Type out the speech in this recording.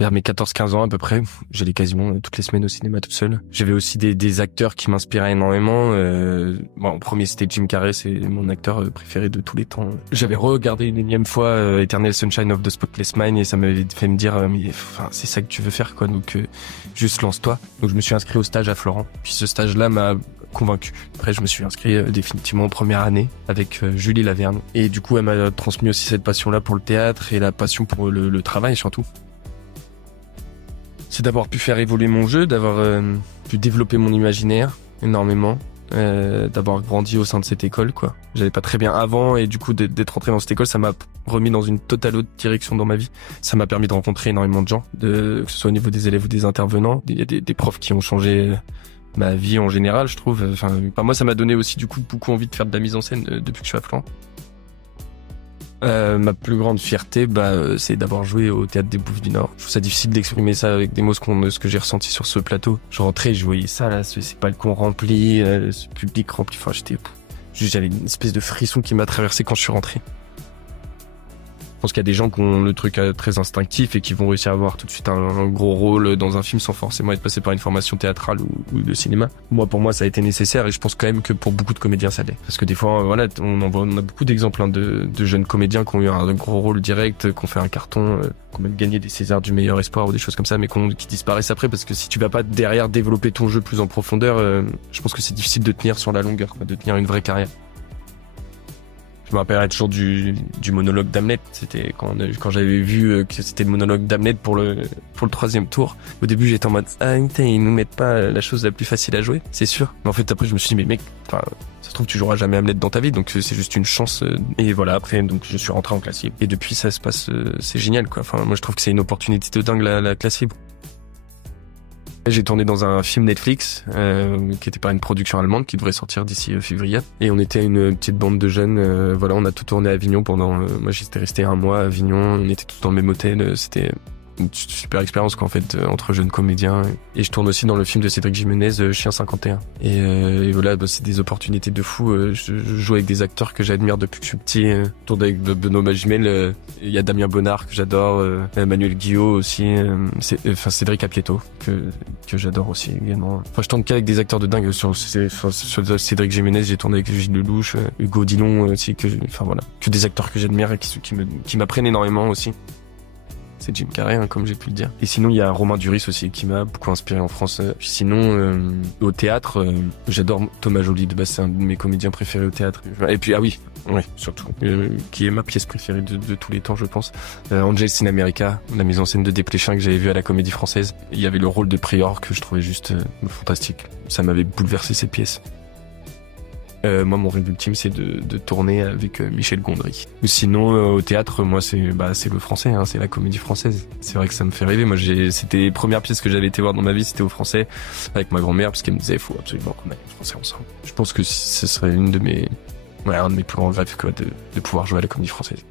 Vers mes 14-15 ans à peu près, j'allais quasiment toutes les semaines au cinéma tout seul. J'avais aussi des acteurs qui m'inspiraient énormément. En premier c'était Jim Carrey, c'est mon acteur préféré de tous les temps. J'avais regardé une énième fois Eternal Sunshine of the Spotless Mind et ça m'avait fait me dire mais enfin c'est ça que tu veux faire quoi, donc juste lance-toi. Donc je me suis inscrit au stage à Florent. Puis ce stage-là m'a convaincu. Après je me suis inscrit définitivement en première année avec Julie Laverne et du coup elle m'a transmis aussi cette passion-là pour le théâtre et la passion pour le travail surtout. C'est d'avoir pu faire évoluer mon jeu, d'avoir pu développer mon imaginaire énormément, d'avoir grandi au sein de cette école, quoi. J'allais pas très bien avant et du coup d'être entré dans cette école, ça m'a remis dans une totale autre direction dans ma vie. Ça m'a permis de rencontrer énormément de gens, que ce soit au niveau des élèves ou des intervenants. Il y a des profs qui ont changé ma vie en général, je trouve. Enfin, moi, ça m'a donné aussi du coup beaucoup envie de faire de la mise en scène depuis que je suis à Florent. Ma plus grande fierté, c'est d'avoir joué au Théâtre des Bouffes du Nord. Je trouve ça difficile d'exprimer ça avec des mots, ce que j'ai ressenti sur ce plateau. Je rentrais, je voyais ça là, ces balcons remplis, ce public rempli. Enfin, j'avais une espèce de frisson qui m'a traversé quand je suis rentré. Je pense qu'il y a des gens qui ont le truc très instinctif et qui vont réussir à avoir tout de suite un gros rôle dans un film sans forcément être passé par une formation théâtrale ou de cinéma. Pour moi, ça a été nécessaire et je pense quand même que pour beaucoup de comédiens, ça l'est. Parce que des fois, voilà, on a beaucoup d'exemples de jeunes comédiens qui ont eu un gros rôle direct, qui ont fait un carton, qui ont même gagné des Césars du meilleur espoir ou des choses comme ça, mais qui disparaissent après parce que si tu vas pas derrière développer ton jeu plus en profondeur, je pense que c'est difficile de tenir sur la longueur, de tenir une vraie carrière. Je me rappellerai toujours du monologue d'Hamlet. C'était quand j'avais vu que c'était le monologue d'Hamlet pour le troisième tour. Au début, j'étais en mode ils nous mettent pas la chose la plus facile à jouer, c'est sûr. Mais en fait, après, je me suis dit mais mec, ça se trouve tu joueras jamais Hamlet dans ta vie, donc c'est juste une chance. Et voilà, après, donc je suis rentré en classe libre. Et depuis, ça se passe, c'est génial quoi. Enfin, moi, je trouve que c'est une opportunité de dingue la classe libre. J'ai tourné dans un film Netflix qui était pas une production allemande qui devrait sortir d'ici février. Et on était une petite bande de jeunes. On a tout tourné à Avignon pendant. Moi, j'étais resté un mois à Avignon. On était tous dans le même hôtel. C'était une super expérience quoi, en fait entre jeunes comédiens. Et je tourne aussi dans le film de Cédric Jiménez, Chien 51. Et voilà, c'est des opportunités de fou. Je joue avec des acteurs que j'admire depuis que je suis petit. Je tourne avec Benoît Magimel. Il y a Damien Bonnard que j'adore, Manuel Guillot aussi, Cédric Apieto que j'adore aussi également. Enfin, je tourne qu'avec des acteurs de dingue. Sur Cédric Jiménez, j'ai tourné avec Gilles Lelouch, Hugo Dillon aussi, que des acteurs que j'admire et qui m'apprennent énormément aussi. C'est Jim Carrey, comme j'ai pu le dire. Et sinon, il y a Romain Duris aussi, qui m'a beaucoup inspiré en France. Puis sinon, au théâtre, j'adore Thomas Joly, de base, c'est un de mes comédiens préférés au théâtre. Et puis, surtout, qui est ma pièce préférée de tous les temps, je pense. Angels in America, la mise en scène de Desplechin que j'avais vue à la Comédie Française. Il y avait le rôle de Prior que je trouvais juste fantastique. Ça m'avait bouleversé cette pièce. Moi, mon rêve ultime, c'est de tourner avec Michel Gondry. Ou sinon, au théâtre, moi, c'est le français, c'est la Comédie Française. C'est vrai que ça me fait rêver. Moi, c'était les premières pièces que j'avais été voir dans ma vie, c'était au français, avec ma grand-mère, parce qu'elle me disait, il faut absolument qu'on aille au français ensemble. Je pense que ce serait un de mes plus grands rêves, quoi, de pouvoir jouer à la Comédie Française.